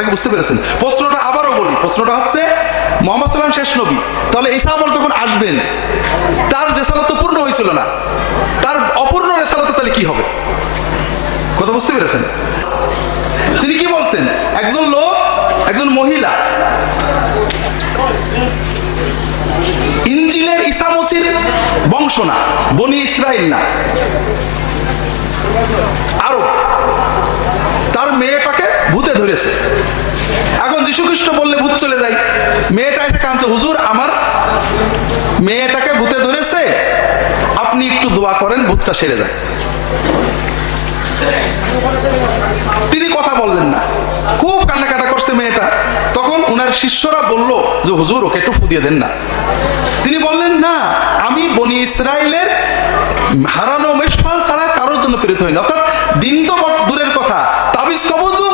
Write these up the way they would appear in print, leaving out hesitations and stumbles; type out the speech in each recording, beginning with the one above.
কথা কি বুঝতে পেরেছেন? প্রশ্নটা আবারও বলি, প্রশ্নটা হচ্ছে মুহাম্মদ সাল্লাল্লাহু আলাইহি ওয়াসাল্লাম শেষ নবী, তাহলে ঈসা আবার যখন আসবেন তার রিসালাত তো পূর্ণ হয়েছিল না, তার অপূর্ণ রিসালাত তাহলে কি হবে? কথা বুঝতে পেরেছেন? তিনি কি বলছেন, একজন লোক, একজন মহিলা ইনজিলের ঈসা মসির বংশ না, বনি ইসরাইল না, আরব, তার মেয়েটাকে ভূতে ধরেছে। এখন যীশু খ্রিস্ট বললে ভূত চলে যায়, মেয়েটা এটা কাঁদছে, হুজুর আমার মেয়েটাকে ভূতে ধরেছে, আপনি একটু দোয়া করেন ভূতটা সেরে যায়। তিনি কথা বললেন না, খুব কান্নাকাটা করছে মেয়েটা। তখন ওনার শিষ্যরা বলল যে হুজুর ওকে একটু ফু দিয়ে দেন না। তিনি বললেন না, আমি বনি ইসরাইলের হারানো মেশফাল ছাড়া কারোর জন্য প্রেরিত হইনি। অর্থাৎ দিন তো দূরের কথা, তাবিজ কবজু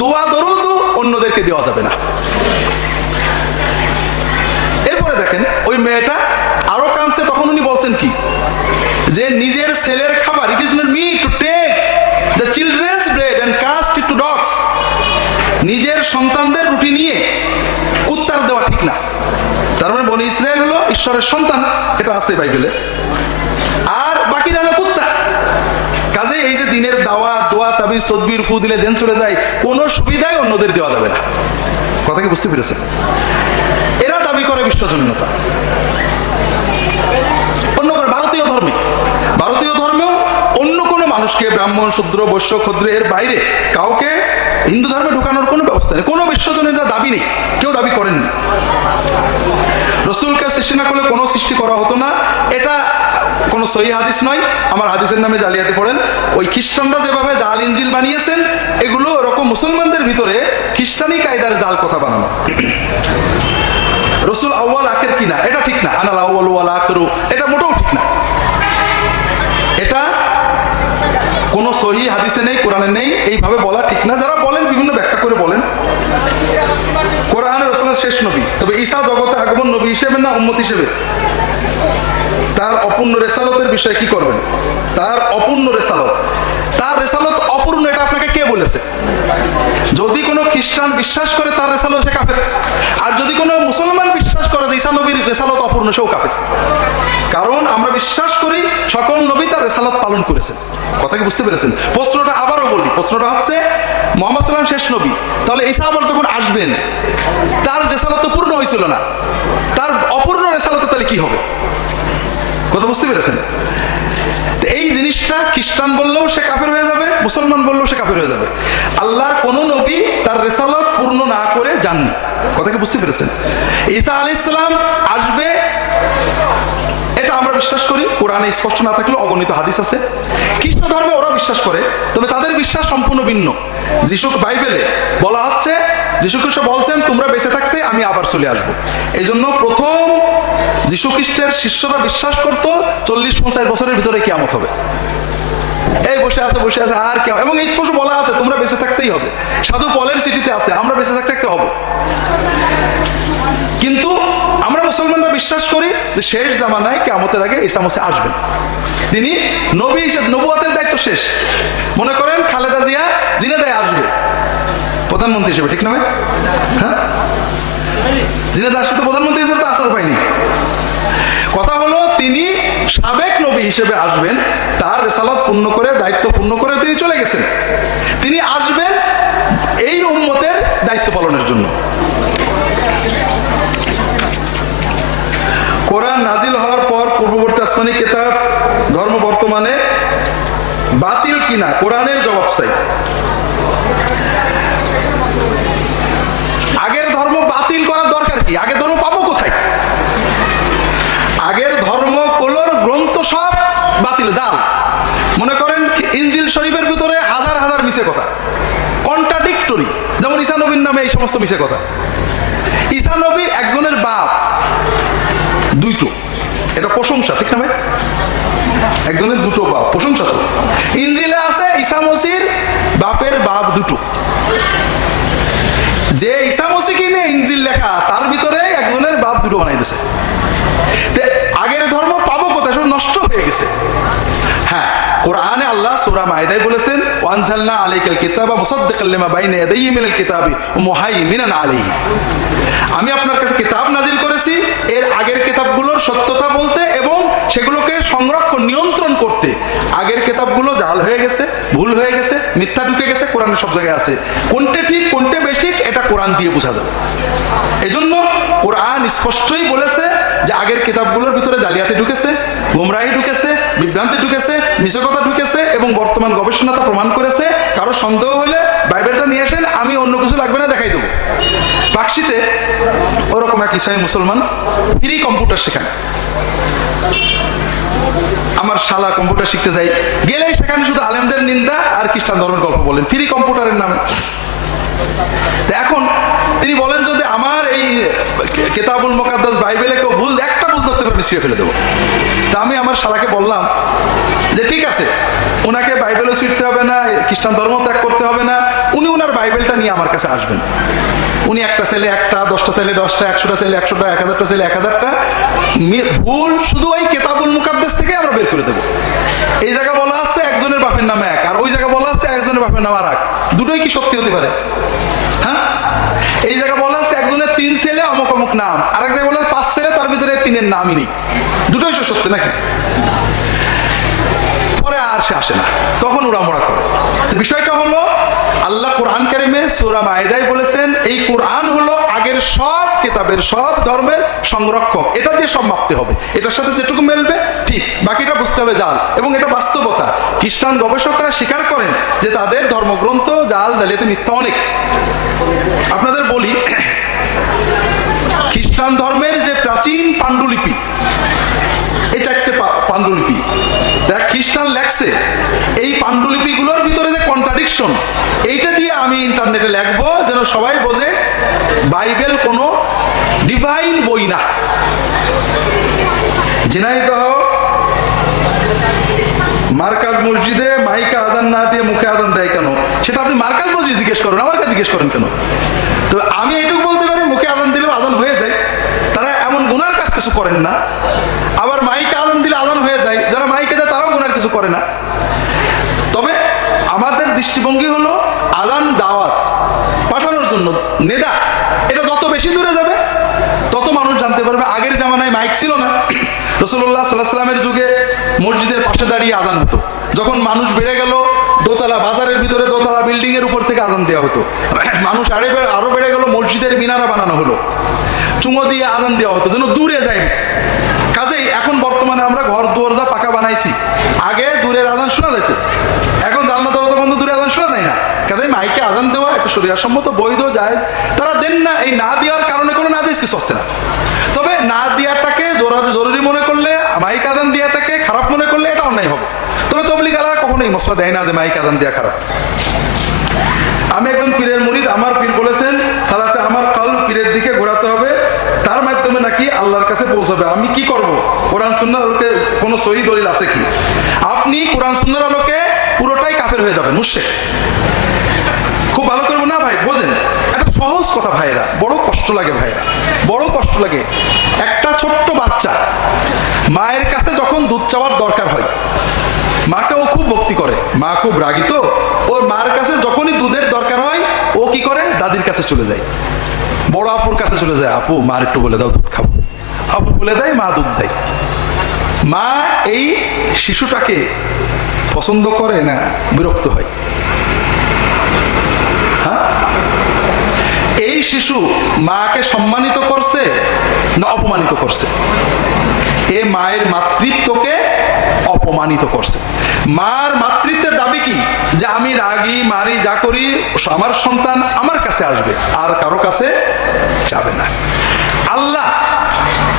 দোয়া দরুদও অন্যদেরকে দেওয়া যাবে না। এরপরে দেখেন ওই মেয়েটা আরো কাঁদছে, তখন উনি বলছেন কি, যে নিজের ছেলের খাবার, it is not me to take the children's bread and cast it to dogs, নিজের সন্তানদের রুটি নিয়ে কুত্তার দেওয়া ঠিক না। তার মানে বনি ইসরাইল হলো ঈশ্বরের সন্তান, এটা আছে বাইবেলে, আর বাকিরা হলো কুত্তা। কাজে এই যে দিনের দাওয়া দোয়া তাবিজ তদবির ফু দিলে জেন চলে যায়, কোনো সুবিধাই অন্যদের দেওয়া যাবে না। কথা কি বুঝতে পেরেছেন? এরা দাবি করে বিশ্বজনীনতা। অন্য কোনো ভারতীয় ধর্মে, ভারতীয় ধর্মেও অন্য কোনো মানুষকে ব্রাহ্মণ শূদ্র বৈশ্য ক্ষুদ্র এর বাইরে কাউকে হিন্দু ধর্মে ঢুকানোর কোনো ব্যবস্থা নেই, কোনো বিশ্বজনীনতার দাবি নেই, কেউ দাবি করেননি। রসুলকে সৃষ্টি না করলে কোনো সৃষ্টি করা হতো না, এটা কোনো সহিহ হাদিস নয়। আমার হাদিসের নামে জালিয়াতি পড়েন। ওই খ্রিস্টানরা যেভাবে জাল ইঞ্জিল বানিয়েছেন, এগুলো ওরকম মুসলমানদের ভিতরে খ্রিস্টানি কায়দার জাল কথা বানানো। রসুল আউয়াল আখের কিনা, এটা ঠিক না। আনাল আউয়াল ওয়াল আখিরু, এটা মোটেও ঠিক না। এটা কোনো সহিহ হাদিসে নেই, কোরআনে নেই, এইভাবে বলা ঠিক না। যারা বলেন বিভিন্ন ব্যাখ্যা করে বলেন। কোরআনে রাসূলের শেষ নবী, তবে ঈসা জগতে আগমন নবী হিসেবে না উম্মত হিসেবে? তার অপূর্ণ রেসালতের বিষয়ে কি করবেন? তার অপূর্ণ রেসালত, তার রেসালত অপূর্ণ, এটা আপনাকে কে বলেছে? যদি কোনো খ্রিস্টান বিশ্বাস করে তার রেসালত, সে কাফের। আর যদি কোনো মুসলমান বিশ্বাস করে যে ঈসা নবীর রেসালত অপূর্ণ, সেও কাফের। কারণ আমরা বিশ্বাস করি সকল নবী তার রেসালত পালন করেছেন। কথা কি বুঝতে পেরেছেন? প্রশ্নটা আবারও বলি, প্রশ্নটা হচ্ছে মুহাম্মদ সাল্লাল্লাহু আলাইহি ওয়াসাল্লাম শেষ নবী, তাহলে ঈসা আবার যখন আসবেন তার রেসালত তো পূর্ণ হয়েছিল না, তার অপূর্ণ রেসালত তাহলে কি হবে? কথা বুঝতে পেরেছেন? এই জিনিসটা খ্রিস্টান বললেও সে কাফের হয়ে যাবে, মুসলমান বললেও সে কাফের হয়ে যাবে। আল্লাহর কোন নবী তার রিসালাত পূর্ণ না করে যাননি। কথা কি বুঝতে পেরেছেন? ঈসা আলাইহিস সালাম আসবে, এটা আমরা বিশ্বাস করি, কোরআনে স্পষ্ট না থাকলেও অগণিত হাদিস আছে। খ্রিস্ট ধর্মে ওরা বিশ্বাস করে, তবে তাদের বিশ্বাস সম্পূর্ণ ভিন্ন। যিশু বাইবেলে বলা হচ্ছে, যিশু খ্রিস্ট বলছেন তোমরা বেঁচে থাকতে আমি আবার চলে আসবো। এই জন্য প্রথম যিশু খ্রিস্টের শিষ্যরা বিশ্বাস করতো 40-50 বছরের ভিতরে কিয়ামত হবে। এই বসে আছে আর কেউ, এবং এই স্পষ্ট বলা আছে তোমরা বেঁচে থাকতেই হবে। সাধু পলের চিঠিতে আছে আমরা বেঁচে থাকতে হবে। কিন্তু আমরা মুসলমানরা বিশ্বাস করি যে শেষ জামানায় কিয়ামতের আগে ঈসা মসিহ আসবেন। তিনি নবী হিসেবে, নবুয়তের দায়িত্ব শেষ। মনে করেন খালেদা জিয়া জিনেদায় আসবে প্রধানমন্ত্রী হিসেবে, ঠিক না ভাই? হ্যাঁ, জিনেদা আসলে তো প্রধানমন্ত্রী হিসেবে তো আসার উপায় নেই। কথা হলো তিনি সাবেক নবী হিসেবে আসবেন, তার রিসালাত পূর্ণ করে দায়িত্ব পূর্ণ করে তিনি চলে গেছেন। তিনি আসবেন এই উম্মতের দায়িত্ব পালনের জন্য। কোরআন নাজিল হওয়ার পর পূর্ববর্তী আসমানি কিতাব ধর্ম বর্তমানে বাতিল কিনা, কোরআনের জবাব চাই। আগের ধর্ম বাতিল করার দরকার কি? আগের ধর্ম পাবো কোথায়? আগের ধর্মগুলোর গ্রন্থ সব বাতিল, জাল। মনে করেন ইনজিল শরীফের ভিতরে হাজার হাজার মিছে কথা, কন্ট্রাডিক্টরি। যেমন ঈসা নবীর নামে এই সমস্ত মিছে কথা। ঈসা নবী একজনের বাপ দুইটো, এটা প্রশংসা, ঠিক না ভাই? একজনের দুটো বাপ, প্রশংসা তো। ইনজিলে আছে ঈসা মসির বাপের বাপ দুটো। যে ঈসা মসিহকে নিয়ে ইনজিল লেখা, তার ভিতরে একজনের বাপ দুটো বানাই দিয়েছে। আগের ধর্ম পাবো কোথায়? সব নষ্ট হয়ে গেছে। হ্যাঁ, কোরআনে আল্লাহ সূরা মাইদায় বলেছেন, ওয়ানজালনা আলাইকাল কিতাবা মুসাদ্দিকাল লিমা বাইনা ইয়াদাইহি মিনাল কিতাবি ওয়া মুহাইমিনান আলাইহি। আমি আপনার কাছে কিতাব নাজিল করেছি এর আগের কিতাবগুলোর সত্যতা বলতে এবং সেগুলোকে সংরক্ষণ নিয়ন্ত্রণ করতে। আগের কিতাবগুলো জাল হয়ে গেছে, ভুল হয়ে গেছে, মিথ্যা ঢুকে গেছে, কোরআনে সব জায়গায় আছে। কোনটা ঠিক কোনটা বেঠিক এটা কোরআন দিয়ে বোঝা যাবে। এজন্য কোরআন স্পষ্টই বলেছে যে আগের কিতাবগুলোর ভিতরে জালিয়াতি ঢুকেছে, গোমরাহি ঢুকেছে, বিভ্রান্তি ঢুকেছে, মিছে কথা ঢুকেছে এবং বর্তমান গবেষণা তা প্রমাণ করেছে। কারো সন্দেহ হলে বাইবেলটা নিয়ে আসেন, আমি অন্য কিছু লাগবে না দেখাই দেবো। বাক্সিতে ওরকম এক ইসাই মুসলমান ফ্রি কম্পিউটার শেখান। আমার শালা কম্পিউটার শিখতে যাই, গেলেই সেখানে শুধু আলেমদের নিন্দা আর খ্রিস্টান ধর্মের গল্প বলেন ফ্রি কম্পিউটারের নামে। এখন তিনি বলেন যদি আমার এই কিতাবুল মুকাদ্দাস বাইবেলে কেউ ভুল একটা ভুল ধরতে পারে মিশিয়ে ফেলে দেবো। তা আমি আমার শালাকে বললাম যে ঠিক আছে, ওনাকে বাইবেলও ছিঁড়তে হবে না, খ্রিস্টান ধর্ম ত্যাগ করতে হবে না, উনি ওনার বাইবেলটা নিয়ে আমার কাছে আসবেন। উনি একটা ছেলে একটা, 10টা ছেলে 10টা, 100টা ছেলে 100টা, 1000টা ছেলে 1000টা, ভুল শুধু ওই কিতাবুল মুকাদ্দাস থেকে আমরা বের করে দেবো। এই জায়গা বলা আছে একজনের বাপের নামে এক, আর ওই জায়গা বলা আছে একজনের বাপের নাম আর এক, দুটোই কি সত্যি হতে পারে? হ্যাঁ, এই জায়গা বলা আছে একজনের 3 ছেলে অমুক অমুক নাম, আর এক জায়গায় বলা 5 ছেলে তার ভিতরে 3-এর নামই নেই, দুটোই সত্য নাকি? পরে আর সে আসে না, তখন উড়ামোড়া করে। বিষয়টা হলো আল্লাহ কোরআন কারিমে সূরা মাইদায় বলেছেন এই কোরআন হলো আগের সব কিতাবের সব ধর্মের সংরক্ষক, এটা দিয়ে সব মাপতে হবে, এটার সাথে যেটুকু মেলবে ঠিক, বাকিটা বুঝতে হবে জাল। এবং এটা বাস্তবতা, খ্রিস্টান গবেষকরা স্বীকার করেন যে তাদের ধর্মগ্রন্থ জাল, জালিয়াতি, মিথ্যা অনেক। আপনাদের বলি, খ্রিস্টান ধর্মের যে প্রাচীন পাণ্ডুলিপি, এই 4টে পাণ্ডুলিপি দেখ খ্রিস্টান লেখছে, এই পাণ্ডুলিপিগুলোর ভিতরে যে কন্ট্রাডিকশন, এইটা দিয়ে আমি ইন্টারনেটে লিখবো যেন সবাই বোঝে বাইবেল কোনো ডিভাইন বই না। ঝিনাইদহ মার্কাজ মসজিদে মাইকে আজান না দিয়ে মুখে আজান দেয় কেন, সেটা আপনি মার্কাজ মসজিদ জিজ্ঞেস করেন, আমার কাছে জিজ্ঞেস করেন কেন? তো আমি এইটুকু বলতে পারি মুখে আজান দিলেও আজান হয়ে যায়, তারা এমন গুনার কাজ কিছু করেন না। আবার মাইকে আজান দিলে আজান হয়ে যায়, যারা মাইকে দেয় তারাও গুনার কিছু করে না। তবে আমাদের দৃষ্টিভঙ্গি হলো আজান দাওয়াত পাঠানোর জন্য, নেদা, এটা যত বেশি দূরে যাবে তত মানুষ জানতে পারবে। আগের জামানায় মাইক ছিল না, রাসূলুল্লাহ সাল্লাল্লাহু আলাইহি ওয়াসাল্লামের যুগে মসজিদের পাশে দাঁড়িয়ে আজান হতো। যখন মানুষ বেড়ে গেল, দোতলা বাজারের ভিতরে দোতলা বিল্ডিং এর উপর থেকে আজান দেওয়া হতো। মানুষ আরো বেড়ে গেল, মসজিদের মিনারা বানানো হলো, চুঙো দিয়ে আজান দেওয়া হতো যেন দূরে যায়। কাজেই এখন বর্তমানে আমরা ঘর দুয়ার যা পাকা বানাইছি, আগে দূরের আজান শোনা যেত, এখন জানলা দরজা বন্ধ, দূরে আজান শোনা যায় না। কাজে মাইকে আজান দেওয়া একটা শরীয়তসম্মত, বৈধ, জায়েজ। তারা দেন না, এই না দেওয়ার কারণে কোনো নাজায়েজ কিছু হচ্ছে না। তবে না দেওয়াটাকে জরুরি মনে করলে, মাইক আজান দেওয়াটাকে খারাপ মনে করলে এটা অন্যায় হবে। তবে তবলিগ আলারা কখনোই মশলা দেয় না যে মাইক আজান দেওয়া খারাপ। আমি একজন পীরের মুরিদ, আমার পীর বলেছেন সালাতে আমার কলব পীরের দিকে ঘোরাতে হবে, তার মাধ্যমে নাকি আল্লাহর কাছে পৌঁছাবে। আমি কি করব? কোরআন সুন্নাহর আলোকে কোনো সহি দলিল আছে কি? আপনি কোরআন সুন্নাহর আলোকে পুরোটাই কাফের হয়ে যাবেন, মুশরিক। খুব ভালো করবো না ভাই, বোঝেন, একটা সহজ কথা ভাইরা, বড় কষ্ট লাগে ভাইরা, বড় কষ্ট লাগে। একটা ছোট্ট বাচ্চা মায়ের কাছে যখন দুধ চাওয়ার দরকার হয়, মাকে ও খুব ভক্তি করে, মা খুব রাগী, তো ওর মার কাছে যখনই দুধের দরকার হয় ও কি করে, দাদির কাছে চলে যায়, বড় আপুর কাছে চলে যায়, আপু মার একটু বলে দাও দুধ খাবো, আপু বলে দেয়, মা দুধ দেয়। মা এই শিশুটাকে পছন্দ করে না বিরক্ত হয়? হ্যাঁ, এই শিশু মাকে সম্মানিত করছে না অপমানিত করছে? এ মায়ের মাতৃত্বকে অপমানিত করছে। মার মাতৃত্বের দাবি কি? যে আমি রাগী, মারি, যা করি, আমার সন্তান আমার কাছে আসবে, আর কারো কাছে যাবে না। আল্লাহ,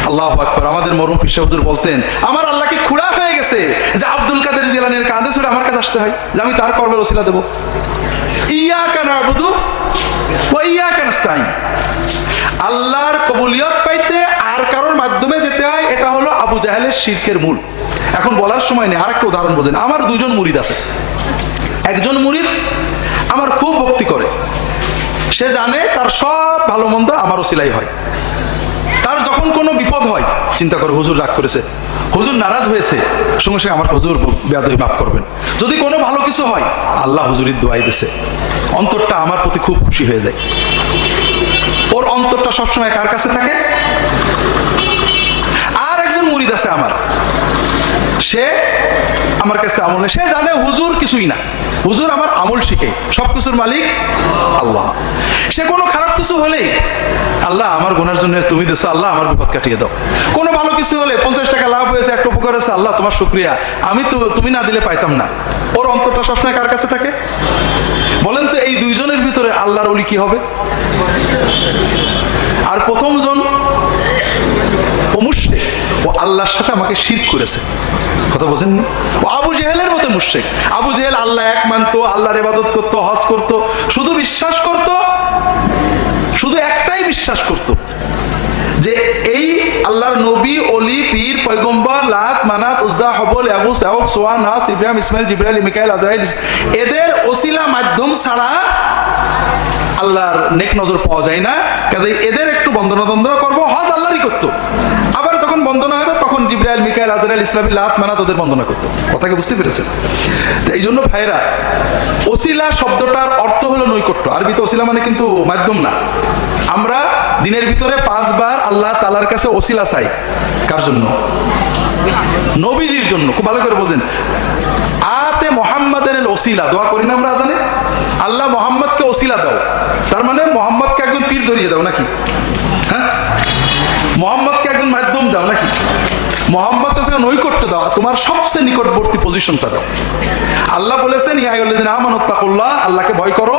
আল্লাহু আকবার, আমাদের মরহুম পীর সাহেব হুজুর বলতেন, আমার আল্লাহ কি খুড়া হয়ে গেছে যে আব্দুল কাদের জিলানীর কাঁধে ছুড়ে আমার কাছে আসতে হয়, যে আমি তার কর্মের ওসিলা দেবো? ইয়াকা না'বুদু ওয়া ইয়াকা নাস্তাইন। আল্লাহর কবুলিয়ত পাইতে আর কারোর মাধ্যমে যেতে হয়, এটা হলো আবু জাহেলের শিরকের মূল। এখন বলার সময় নেই, আরেকটা উদাহরণ বোঝেন। আমার 2জন মুরিদ আছে, একজন মুরিদ আমার খুব ভক্তি করে, সে জানে তার সব ভালো মন্দ আমার ওসিলাই হয়। তার যখন কোনো বিপদ হয় চিন্তা করে, হুজুর রাগ করেছে, হুজুর নারাজ হয়েছে, সঙ্গে সঙ্গে আমার হুজুর বেয়াদবি মাফ করবেন। যদি কোনো ভালো কিছু হয়, আল্লাহ হুজুরির দোয়াই দিছে, অন্তরটা আমার প্রতি খুব খুশি হয়ে যায়। ওর অন্তরটা সবসময় কার কাছে থাকে? আর একজন মুরিদ আছে আমার, সে আমার কাছে আমল নেই, সে জানে হুজুর কিছুই না, হুজুর আমার আমল শিখে, সবকিছুর মালিক আল্লাহ। সে কোনো খারাপ কিছু হলেই, আল্লাহ আমার গুনার জন্য তুমি দিছো, আল্লাহ আমার বিপদ কাটিয়ে দাও। কোনো ভালো কিছু হলে 50 টাকা লাভ হয়েছে, একটা উপকার হয়েছে, আল্লাহ তোমার শুকরিয়া, আমি তো তুমি না দিলে পাইতাম না। ওর অন্তরটা সবসময় কার কাছে থাকে? বলেন তো এই দুইজনের ভিতরে আল্লাহর ওলি কি হবে? আর প্রথম জন ও মুশরিক, ও আল্লাহর সাথে আমাকে শিরক করেছে, কথা বোঝেন না? ও আবু জেহেলের মতো মুশরিক। আবু জেহেল আল্লাহ এক মানতো, আল্লাহর ইবাদত করতো, হজ করতো, শুধু বিশ্বাস করতো, শুধু একটাই বিশ্বাস করতো যে এই আল্লাহর নবী, অলি, পীর, পয়গম্বর, লাত, মানাত, উজ্জা, হবল, ইয়াগুস, ইয়াউক, সোয়া, নাস, ইব্রাহিম, ইসমাইল, জিবরাইল, মিকাইল, আজরাইল, এদের ওসিলা মাধ্যম ছাড়া আল্লাহর নেক নজর পাওয়া যায় না। কাজে এদের একটু বন্দনা তন্দনা করবো, হজ আল্লাহরই করতো, আবার তখন বন্দনা হতো, তখন জিবরাইল, মিকাইল, আজরাইল, ইসরাফিল, লাত, মানাত ওদের বন্দনা করতো। কথাকে বুঝতে পেরেছেন? এই জন্য ভাইরা, ওসিলা শব্দটার অর্থ হলো নৈকট্য। আরবিতে ওসিলা মানে কিন্তু মাধ্যম না। আমরা দিনের ভিতরে 5 বার আল্লাহ তাআলার কাছে ওসিলা চাই। কার জন্য? নবীজির জন্য। খুব ভালো করে বোঝেন, আতে মোহাম্মদের ওসিলা দোয়া করি না আমরা আজানে, আল্লাহ মোহাম্মদকে ওসিলা দাও, তার মানে মোহাম্মদকে একজন পীর ধরিয়ে দাও নাকি? হ্যাঁ, মোহাম্মদকে একজন মাধ্যম দাও নাকি? মোহাম্মদ নৈকট্য দাও, তোমার সবচেয়ে নিকটবর্তী পজিশনটা দাও। আল্লাহ বলেছেন ইয়া আইয়ুহাল্লাযীনা আমানু তাকুল্লাহ, আল্লাহকে ভয় করো,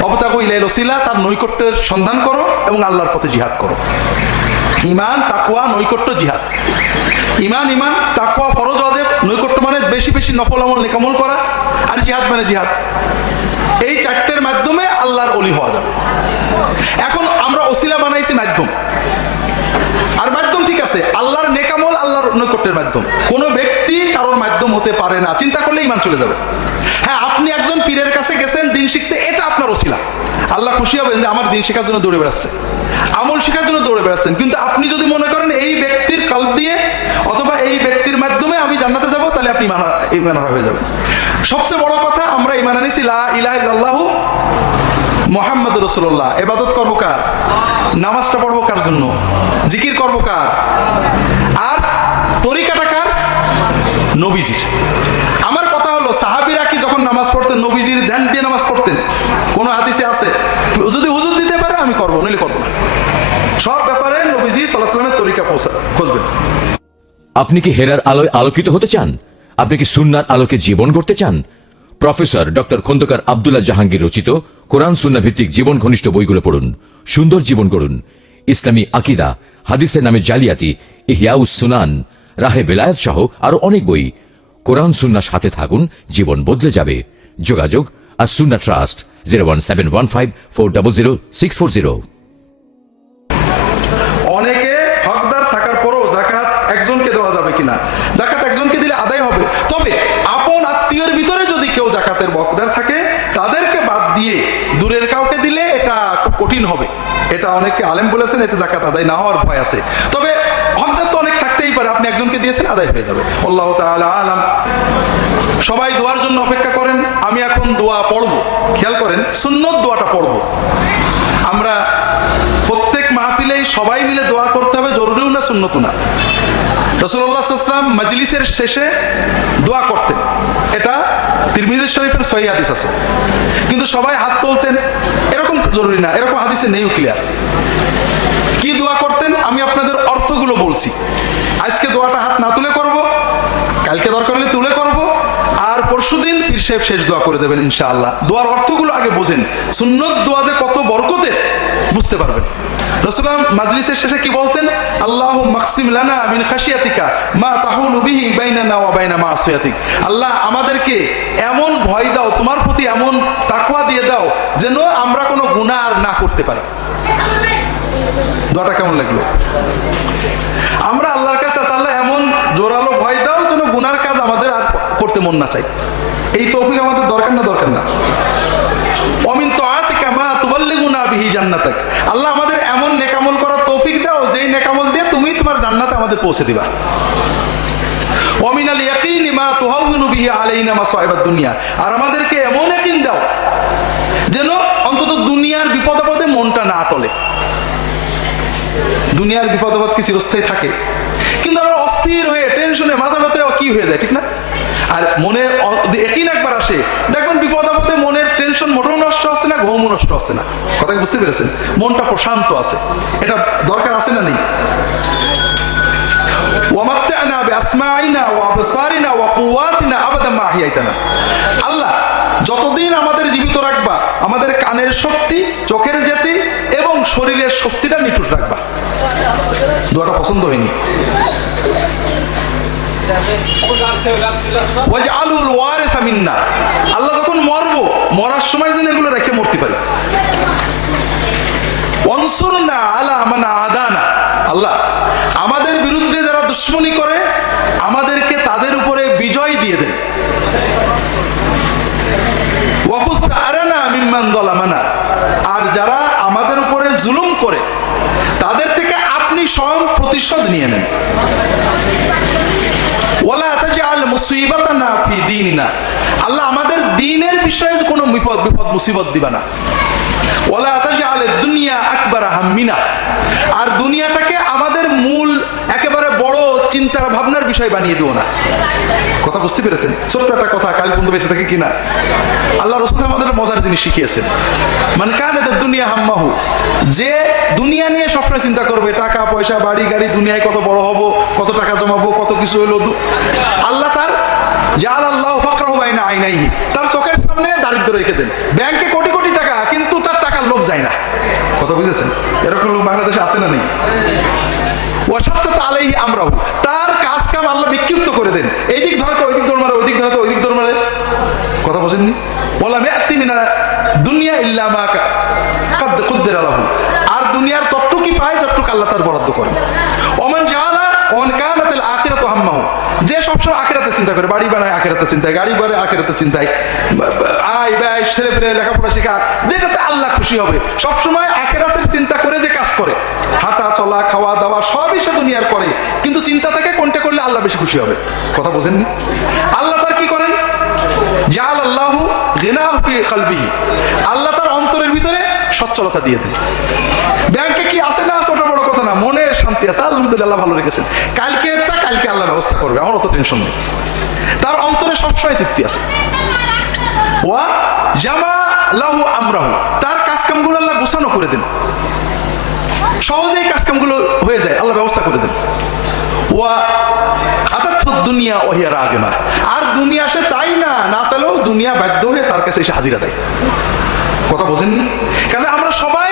ওয়াবতাগু ইলাইহিল ওসিলা, তার নৈকট্যের সন্ধান করো এবং আল্লাহর পথে জিহাদ করো। ঈমান, তাকওয়া, নৈকট্য, জিহাদ। ঈমান, তাকওয়া ফরজ ওয়াজিব, নৈকট্য মানে বেশি বেশি নফল আমল, নেক আমল করা, আর জিহাদ মানে জিহাদ। এই 4টের মাধ্যমে আল্লাহর ওলি হওয়া যাবে। এখন আমরা ওসিলা বানাইছি মাধ্যম, আর মাধ্যম ঠিক আছে, আল্লাহর নেক আমল, আল্লাহর নৈকট্যের মাধ্যম। কোন ব্যক্তি কারোর মাধ্যম হতে পারে না, চিন্তা করলে ঈমান চলে যাবে। হ্যাঁ, আপনি একজন পীরের কাছে গেছেন দিন শিখতে, এটা আপনার ওসিলা, আল্লাহ খুশি হবেন যে আমার দিন শেখার জন্য দৌড়ে বেড়াচ্ছে, আমল শেখার জন্য দৌড়ে বেড়াচ্ছেন। কিন্তু আপনি যদি মনে করেন এই ব্যক্তির কলব দিয়ে অথবা এই ব্যক্তির মাধ্যমে আমি জান্নাতে যাব, তাহলে আপনি ঈমানহারা হয়ে যাবেন। সবচেয়ে বড় কথা, আমরা ঈমান আনিছি লা ইলাহা ইল্লাল্লাহু মুহাম্মাদুর রাসূলুল্লাহ। ইবাদত করব কার? নামাজটা পড়বো কার জন্য? জিকির করব কার? আর তরিকাটা কার? নবীজির। আমার কথা হলো, সাহাবীরা কি যখন নামাজ পড়তেন নবীজির ধ্যান দিয়ে নামাজ পড়তেন? কোন হাদিসে আছে? যদি হুজুর দিতে পারে আমি করবো, নইলে করবো না। সব ব্যাপারে নবীজি সাল্লাল্লাহু আলাইহি ওয়াসাল্লামের তরিকা খুঁজবেন। আপনি কি হেরার আলোয় আলোকিত হতে চান? আপনি কি সুন্নাহর আলোকে জীবন গড়তে চান? প্রফেসর ডক্টর খন্দকার আব্দুল্লাহ জাহাঙ্গীর রচিত কোরআন সুন্নাহ ভিত্তিক জীবন ঘনিষ্ঠ বইগুলো পড়ুন, সুন্দর জীবন গড়ুন। ইসলামী আকীদা, হাদিসের নামে জালিয়াতি, ইহয়াউস সুনান, রাহে বেলায়েত সহ আরো অনেক বই। কোরআন সুন্নাহ সাথে থাকুন, জীবন বদলে যাবে। যোগাযোগ আর সুন্নাহ ট্রাস্ট 01715400640। অনেকে হকদার থাকার পরও যাকাত একজনকে দেওয়া যাবে কিনা? যাকাত একজনকে দিলে আদায় হবে, তবে আপন আত্মীয়ের ভিতরে যদি কেউ যাকাতের হকদার থাকে, তাদেরকে বাদ দিয়ে দূরের কাউকে দিলে এটা খুব কঠিন হবে। এটা অনেকে আলেম বলেছেন, এতে যাকাত আদায় না হওয়ার ভয় আছে। তবে হকদার তো অনেক থাকতেই পারে, আপনি একজনকে দিয়েছেন, আদায় হয়ে যাবে। আল্লাহু তাআলা আলাম। সবাই দোয়ার জন্য অপেক্ষা করেন, আমি এখন দোয়া পড়ব। খেয়াল করেন, সুন্নত দোয়াটা পড়ব। আমরা প্রত্যেক মাহফিলেই সবাই মিলে দোয়া করতে হবে, জরুরিও না, সুন্নতও না। রাসূলুল্লাহ সাল্লাল্লাহু আলাইহি ওয়াসাল্লাম মাজলিসের শেষে দোয়া করতেন, এটা তিরমিজি শরীফের সহিহ হাদিস আছে। কিন্তু সবাই হাত তুলতেন, এরকম জরুরি না, এরকম হাদিসে নেইও ক্লিয়ার। কি দোয়া করতেন আমি আপনাদের অর্থগুলো বলছি। আজকে দোয়াটা হাত না তুলে করব, কালকে দরকার হলে তুলে করব, আর পরশুদিন পীর সাহেব শেষ দোয়া করে দেবেন ইনশাআল্লাহ। দোয়ার অর্থগুলো আগে বোঝেন, সুন্নত দোয়া যে কত বরকতের বুঝতে পারবেন। রাসূলুল্লাহ মাজলিসের শেষে কি বলতেন? আল্লাহুম্মা মাকসিম লানা মিন খাশিয়াতিকা মা তাহুলু বিহি বাইনানা ওয়া বাইনা মাসিয়াতিক। আল্লাহ আমাদেরকে এমন ভয় দাও, তোমার প্রতি এমন তাকওয়া দিয়ে দাও যেন আমরা কোনো গুনাহ আর না করতে পারি। দোয়াটা কেমন লাগলো? আমরা আল্লাহর কাছে আল্লাহ এমন জোরালো ভয় দাও যেন গুনার কাজ আমাদের আর করতে মন না চাই। এই তৌফিক আমাদের দরকার না? দরকার না? ওয়ামিন তুআতিকা মা তুবাল্লিগুনা বিহি জান্নাতাক। আল্লাহ আমাদের এমন নেক আমল করার তৌফিক দাও যেই নেক আমল দিয়ে তুমি তোমার জান্নাতে আমাদের পৌঁছে দিবা। ওয়া মিনাল ইয়াকিনি মা তুহাউবিনু বিহি আলাইনা মাসাইবাদ দুনিয়া, আর আমাদেরকে এমন ইয়াকিন দাও যেন অন্তত দুনিয়ার বিপদ আপদে মনটা না টলে। দুনিয়ার বিপদ আপদ কি চিরস্থায়ী থাকে? কিন্তু আমরা অস্থির হয়ে টেনশনে মাথা ব্যথায় কি হয়ে যায়, ঠিক না? আর মনের একই একবার আসে, দেখবেন বিপদ আপদে মনের টেনশন মোটেও নষ্ট হচ্ছে না, ঘুমও নষ্ট হচ্ছে না। কথা কি বুঝতে পেরেছেন? মনটা প্রশান্ত আছে। এটা দরকার আছে না নেই? ওয়ামাত্তা'না বিআসমাইনা ওয়া আবসারিনা ওয়া কুওয়াতিনা আবাদান মা আহইয়াইতানা। আল্লাহ যতদিন আমাদের জীবিত রাখবা, আমাদের কানের শক্তি, চোখের জ্যোতি এবং শরীরের শক্তিটা নিঠুর রাখবা। দোয়াটা পছন্দ হয়নি। ওয়াজআলুল ওয়ারিসা মিন্না, আল্লাহ যখন মরবো, মরার সময় যেন এগুলো রেখে মরতে পারি। ওয়ানসুরনা আলা মান আদানা, আল্লাহ আমাদের বিরুদ্ধে যারা দুশমনী করে আমাদেরকে তাদের উপরে বিজয় দিয়ে দেন। ওয়াখুয আরানা মিম্মান যালামানা, আর যারা আমাদের উপরে জুলুম করে তাদের থেকে আপনি স্বয়ং প্রতিশোধ নিয়ে নেন। ওয়ালা তাজআল মুসিবাতানা ফি দীনিনা, আল্লাহ আমাদের দ্বীনের বিষয়ে কোনো বিপদ মুসিবত দিবা না। ওয়ালা তাজআল দুনিয়া আকবার হাম্মিনা, আর দুনিয়াটাকে আমাদের মূল একেবারে বড় চিন্তার ভাবনার বিষয় বানিয়ে দিও না। কথা বুঝতে পেরেছেন? ছোট্ট একটা কথা, কাল পর্যন্ত বেঁচে থাকে কিনা। আল্লাহ রাসূল আমাদের মজার জিনিস শিখিয়েছেন, মান কানা দুনিয়া হাম্মাহু, যে দুনিয়া নিয়ে সবসময় চিন্তা করবে, টাকা পয়সা বাড়ি গাড়ি, দুনিয়ায় কত বড় হব, কত টাকা জমাবো, কত কিছু হলো, আল্লাহ তার জাআলাল্লাহু ফাকরাহু বাইনা আইনাইহি, তার চোখের সামনে দারিদ্র রেখে দেন। ব্যাংকে কোটি কোটি টাকা, কিন্তু তার টাকার লোভ যায় না। কথা বুঝেছেন? এরকম লোক বাংলাদেশে আছে না নেই? ওয়াশাত্তাত আলাইহি আমরাহু, তার কাজ কাম আল্লাহ বিক্ষিপ্ত করে দেন। এইদিক ধরাতে ওইদিক দৌড় মারে, ওইদিক ধরাতে ওইদিক দৌড় মারে। কথা বোঝেননি? ওয়ালা মিয়াতি মিনা দুনিয়া ইল্লা মা কাদ কুদ্দিরা লাহু, আর দুনিয়ার ততটুকুই পায় যতটুকু আল্লাহ তার বরাদ্দ করেন। ওমান জাআলা ওয়ান কানাতিল আখিরাতু হাম্মাহু, যে সবসময় আখিরাতে চিন্তা করে, বাড়ি বানায় আখিরাতে চিন্তায়, গাড়ি বানায় আখিরাতে চিন্তায়, আয় ব্যয়, ছেলে পেলে লেখাপড়া শেখা, যেটাতে আল্লাহ খুশি হবে, সবসময় আখিরাতের চিন্তা করে যে কাজ করে, হাঁটা চলা খাওয়া দাওয়া সবই সে দুনিয়ার করে, কিন্তু চিন্তা থেকে কোনটা করলে আল্লাহ বেশি খুশি হবে। কথা বোঝেননি? আল্লাহ তার কি করেন? জাআলাল্লাহু গিনাহু ফি কলবিহি, আল্লাহ তার অন্তরের ভিতরে সচ্ছলতা দিয়ে দেন। ব্যাংকে কি আছে না আছে ওটা বড় কথা না, মনে শান্তি আছে, আলহামদুলিল্লাহ ভালো রেখেছেন, কালকে আল্লাহ ব্যবস্থা করবে, আমার অত টেনশন নেই। তার অন্তরে সবসময় তৃপ্তি আছে। ওয়া জামা লাহু আমরাহু, তার কাজকামগুলো আল্লাহ গোছানো করে দেন, সহজেই কাজকামগুলো হয়ে যায়, আল্লাহ ব্যবস্থা করে দেন। ওয়া আতাতু দুনিয়া ওয়া হিয়া রাগিমা, আর দুনিয়া সে চাই না, না চাইলেও দুনিয়া বাধ্য হয়ে তার কাছে এসে হাজিরা দেয়। কথা বোঝেননি? কাজে আমরা সবাই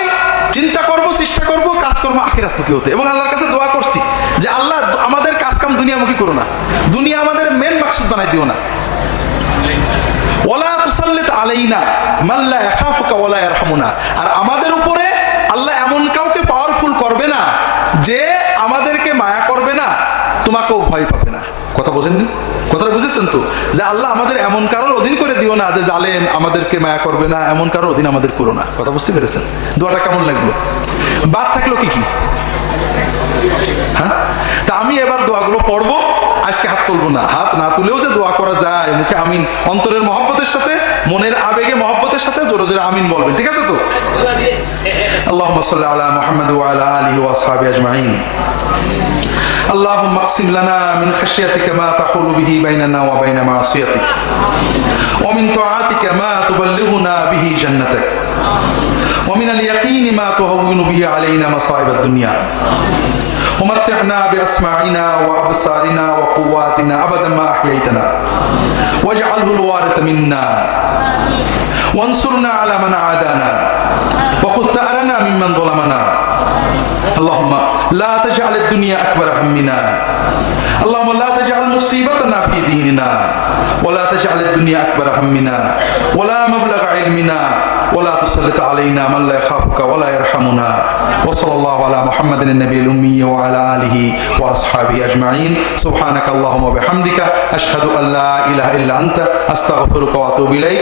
চিন্তা করব, চেষ্টা করব, কাজ করবো আখিরাতমুখী হতে, এবং আল্লাহর কাছে দোয়া করছি যে আল্লাহ আমাদের কাজ কাম দুনিয়ামুখী করো না, দুনিয়া আমাদের মেন মাকসুদ বানাই দিও না। ওয়ালা তুসাল্লিত আলাইনা মান লা ইয়াখাফুকা ওয়ালা ইয়ারহামুনা, আর আমাদের উপরে আল্লাহ এমন কাউকে পাওয়ারফুল করবে না যে আমাদেরকে মায়া করবে না, তোমাকেও ভয় পাবে না। কথা বোঝেননি? কথাটা বুঝেছেন তো? যে আল্লাহ আমাদের এমন কারোর অধীন করে দিও না যে জালেম, আমাদেরকে মায়া করবে না, এমন কারোর অধীন আমাদের করো না। কথা বুঝতে পেরেছেন? দোয়াটা কেমন লাগলো? বাদ থাকলো কি কি? হ্যাঁ, তা আমি এবার দোয়াগুলো পড়বো, আজকে হাত তুলবো না। হাত না তুলেও যে দোয়া করা যায়, মুখে আমিন, অন্তরের মহব্বতের সাথে, মনের আবেগে মহব্বতের সাথে জোরে জোরে আমিন বলবেন, ঠিক আছে তো? আল্লাহুম্মা সাল্লি আলা মুহাম্মাদ ওয়া আলা আলিহি ওয়া আসহাবিহি আজমাইন। اللهم اقسم لنا من خشيتك ما تحول به بيننا وبين معصيتك ومن طاعتك ما تبلغنا به جنتك ومن اليقين ما تهون به علينا مصائب الدنيا ومتعنا بأسماعنا وأبصارنا وقواتنا أبدا ما أحييتنا واجعله الوارث منا وانصرنا على من عادانا وخذ ثأرنا ممن ظلمنا اللهم لا تجعل الدنيا أكبر همنا اللهم لا تجعل مصيبتنا في ديننا ولا تجعل الدنيا أكبر همنا ولا مبلغ علمنا ولا تسلط علينا من لا يخافك ولا يرحمنا وصلى الله على محمد النبي الأمي وعلى آله وأصحابه أجمعين سبحانك اللهم وبحمدك أشهد أن لا إله إلا أنت أستغفرك وأتوب إليك